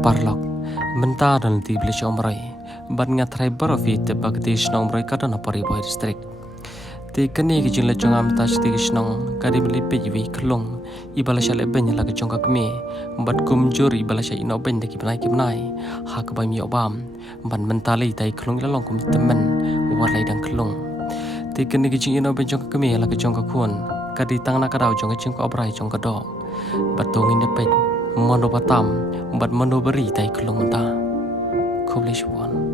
parlok menta dan ti beli omrai ban ngat rai barofi te bagti snong omrai kadana pari boy district ti kani ki jingle chongam ta sti snong kadi beli peji klong ibala shale benya la chong kame bat kum jori ibala sha ino ben de ki banai hak ba mi obam ban mentali tai klong la long kum temen walai dang klong ti kani ki jing ino ben chong kame la chong ka khon kadi tang na kadau chong ching ko obrai chong ka do batong in de pej mono batam bat mono beri tai klong ta kublish one.